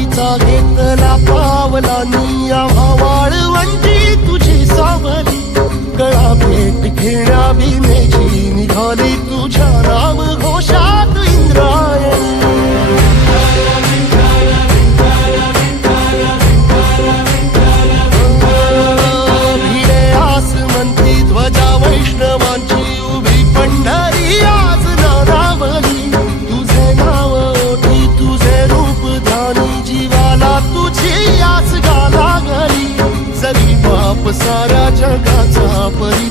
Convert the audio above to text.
वारीचा घेतला पावलांनी आम्हा वाळवंटी तुझी सावली गळा भेट घेण्या भीमेची निघाली तुझ्या नाम घोषात इंद्रायणी भिडे आसमंती ध्वजा वैष्णवांची उभी पंढरी आज नारावली तुझे नाव ओठी तुझे रूप ध्यानी जीवाला तुझी आस गा लागली जरी बाप साऱ्या जगाचा परी